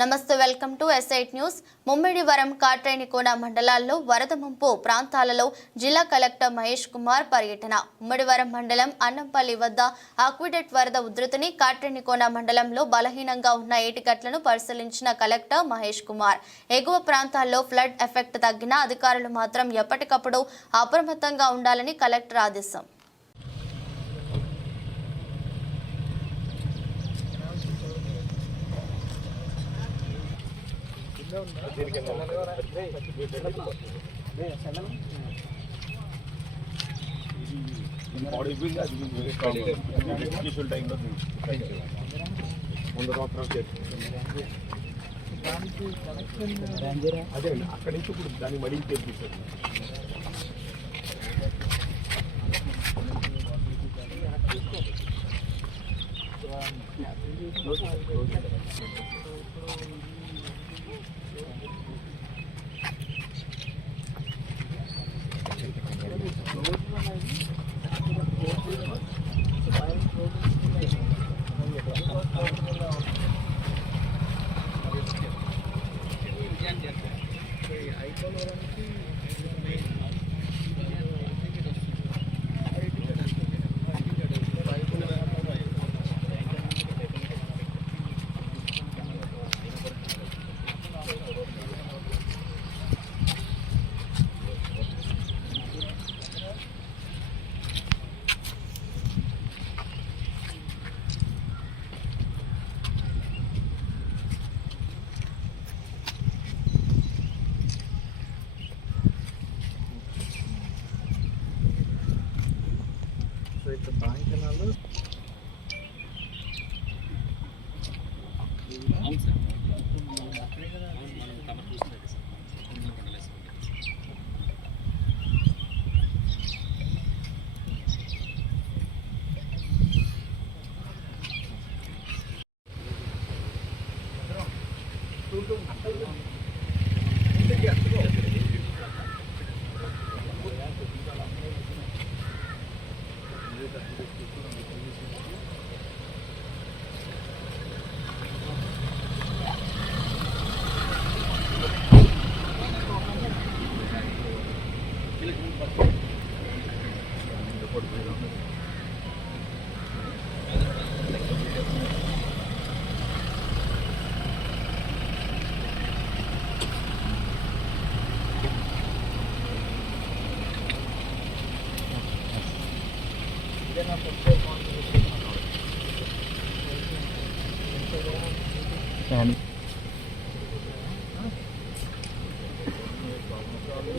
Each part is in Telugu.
నమస్తే welcome to SIT news Mummidivaram Katrenikona మండలాల్లో వరద ముంపు ప్రాంతాలలో జిల్లా కలెక్టర్ మహేష్ కుమార్ పర్యటన. ముమ్మిడివరం మండలం అన్నంపల్లి వద్ద ఆక్విడెట్ వరద ఉధృతిని కాట్రేనికోన మండలంలో బలహీనంగా ఉన్న ఏటిగట్లను పరిశీలించిన కలెక్టర్ మహేష్ కుమార్. ఎగువ ప్రాంతాల్లో ఫ్లడ్ ఎఫెక్ట్ తగ్గిన అధికారులు మాత్రం ఎప్పటికప్పుడు అప్రమత్తంగా ఉండాలని కలెక్టర్ ఆదేశం. వంద సంవత్సరాలు చేస్తుంది అదే అండి అక్కడి నుంచి ఇప్పుడు దాన్ని మడికి తెప్పిస్తారు సో Obrigado.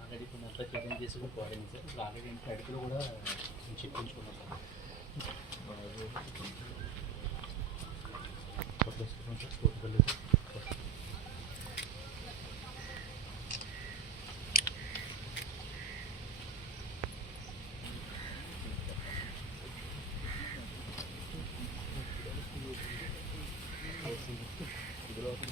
ఆల్రెడీ కొన్ని అంతా చర్యలు తీసుకుని పోయింది సార్ ఇప్పుడు ఆల్రెడీ ఇంకా అడుగులో కూడా చెప్పించుకున్నాం సార్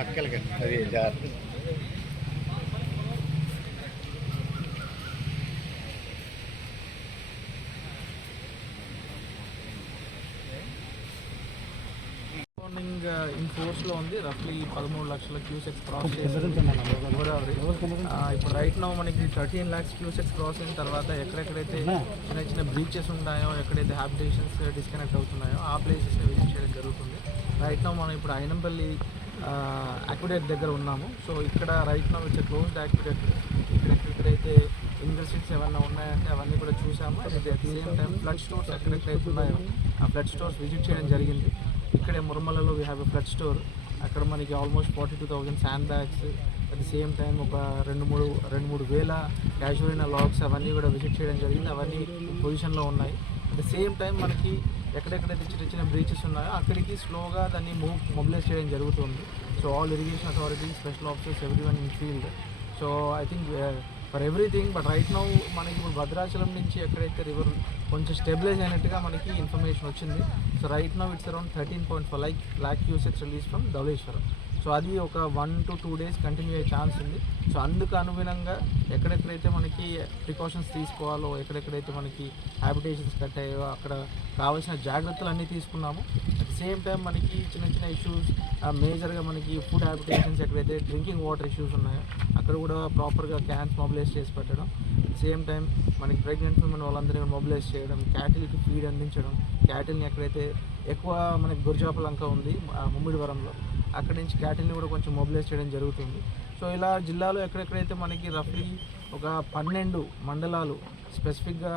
అది జాగ్రత్త. మార్నింగ్ ఇన్ ఫోర్స్లో ఉంది. రఫ్లీ పదమూడు లక్షల క్యూసెక్స్ క్రాస్ గోదావరి ఇప్పుడు రైట్ నౌ మనకి థర్టీన్ ల్యాక్స్ క్యూసెక్స్ క్రాస్ అయిన తర్వాత ఎక్కడెక్కడైతే చిన్న చిన్న బ్రీచెస్ ఉంటాయో ఎక్కడైతే హ్యాబిటేషన్స్ డిస్కనెక్ట్ అవుతున్నాయో ఆ ప్లేసెస్ని విజిట్ చేయడం జరుగుతుంది. రైట్ నౌ మనం ఇప్పుడు అయినంపల్లి అక్విడేట్ దగ్గర ఉన్నాము. సో ఇక్కడ రైట్ నా వచ్చే క్లోజ్డ్ అక్విడేట్ ఇక్కడ ఎక్కడైతే ఇండస్ట్రీస్ ఏమైనా ఉన్నాయంటే అవన్నీ కూడా చూసాము. At the same time flood stores ఎక్కడెక్కడైతే ఉన్నాయో. ఆ ఫ్లడ్ స్టోర్స్ విజిట్ చేయడం జరిగింది. ఇక్కడే మురమలలో we have a flood store అక్కడ మనకి almost forty two thousand sand bags at the same time ఒక రెండు మూడు రెండు మూడు వేల క్యాజువల్ లాగ్స్ అవన్నీ కూడా విజిట్ చేయడం జరిగింది. అవన్నీ పొజిషన్లో ఉన్నాయి. అట్ ద సేమ్ టైం మనకి ఎక్కడెక్కడైతే చిన్న చిన్న బ్రీచెస్ ఉన్నాయో అక్కడికి స్లోగా దాన్ని మూవ్ మొబిలైజ్ చేయడం జరుగుతుంది. So all irrigation authority special officers every one in field so I think for everything but right now మనకి ఇప్పుడు భద్రాచలం నుంచి ఎక్కడైతే రివర్ కొంచెం స్టెబిలైజ్ అయినట్టుగా మనకి ఇన్ఫర్మేషన్ వచ్చింది. So right now it's around thirteen point five like lakh uses release from Dowleswaram so అది ఒక one to two days continue అయ్యే ఛాన్స్ ఉంది. సో అందుకు అనుగుణంగా ఎక్కడెక్కడైతే మనకి ప్రికాషన్స్ తీసుకోవాలో ఎక్కడెక్కడైతే మనకి హ్యాబిటేషన్స్ కట్ అయ్యాయో అక్కడ కావాల్సిన జాగ్రత్తలు అన్నీ తీసుకున్నాము. అట్ సేమ్ టైం మనకి చిన్న చిన్న ఇష్యూస్ మేజర్గా మనకి ఫుడ్ హ్యాబిటేషన్స్ ఎక్కడైతే డ్రింకింగ్ వాటర్ ఇష్యూస్ ఉన్నాయో అక్కడ కూడా ప్రాపర్గా క్యాన్స్ మొబిలైజ్ చేసి పెట్టడం. సేమ్ టైం మనకి ప్రెగ్నెంట్ ఉమెన్ వాళ్ళందరినీ మొబిలైజ్ చేయడం క్యాటిల్కి ఫీడ్ అందించడం క్యాటిల్ని ఎక్కడైతే ఎక్కువ మనకి గురిజాపలంక ఉంది ముమ్మిడివరంలో అక్కడి నుంచి క్యాటిల్ని కూడా కొంచెం మొబిలైజ్ చేయడం జరుగుతుంది. సో ఇలా జిల్లాలో ఎక్కడెక్కడైతే మనకి రఫ్లీ ఒక పన్నెండు మండలాలు స్పెసిఫిక్గా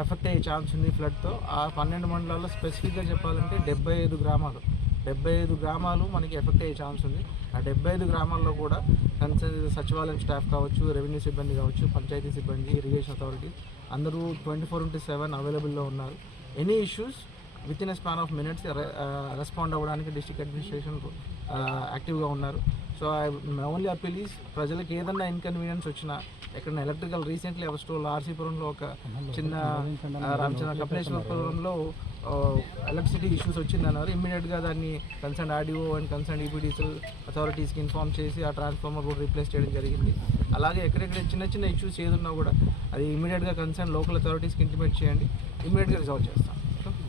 ఎఫెక్ట్ అయ్యే ఛాన్స్ ఉంది ఫ్లడ్తో ఆ పన్నెండు మండలాల్లో స్పెసిఫిక్గా చెప్పాలంటే డెబ్బై ఐదు గ్రామాలు. డెబ్బై ఐదు గ్రామాలు మనకి ఎఫెక్ట్ అయ్యే ఛాన్స్ ఉంది. ఆ డెబ్బై ఐదు గ్రామాల్లో కూడా సచివాలయం స్టాఫ్ కావచ్చు రెవెన్యూ సిబ్బంది కావచ్చు పంచాయతీ సిబ్బంది ఇరిగేషన్ అథారిటీ అందరూ ట్వంటీ ఫోర్ ఇంటూ సెవెన్ అవైలబుల్లో ఉన్నారు. Any issues with in a span of minutes respond అవ్వడానికి డిస్ట్రిక్ట్ అడ్మినిస్ట్రేషన్ యాక్టివ్గా ఉన్నారు. So I only appeal is ప్రజలకు ఏదన్నా ఇన్కన్వీనియన్స్ వచ్చినా ఎక్కడైనా ఎలక్ట్రికల్ రీసెంట్లీ అవస్టోల్ ఆర్సీపురంలో ఒక చిన్న రామచంద్ర కపిలేశ్వరపురంలో ఎలక్ట్రిసిటీ ఇష్యూస్ వచ్చిందన్నారు. ఇమ్మీడియట్గా దాన్ని concern RDO and concern EPDC అథారిటీస్కి inform చేసి ఆ ట్రాన్స్ఫార్మర్ కూడా రీప్లేస్ చేయడం జరిగింది. అలాగే ఎక్కడెక్కడ చిన్న చిన్న ఇష్యూస్ ఏదున్నా కూడా అది ఇమ్మీడియట్గా కన్సర్న్ లోకల్ అథారిటీస్కి ఇంటిమేట్ చేయండి. ఇమ్మీడియట్గా రిజాల్వ్ చేస్తాం.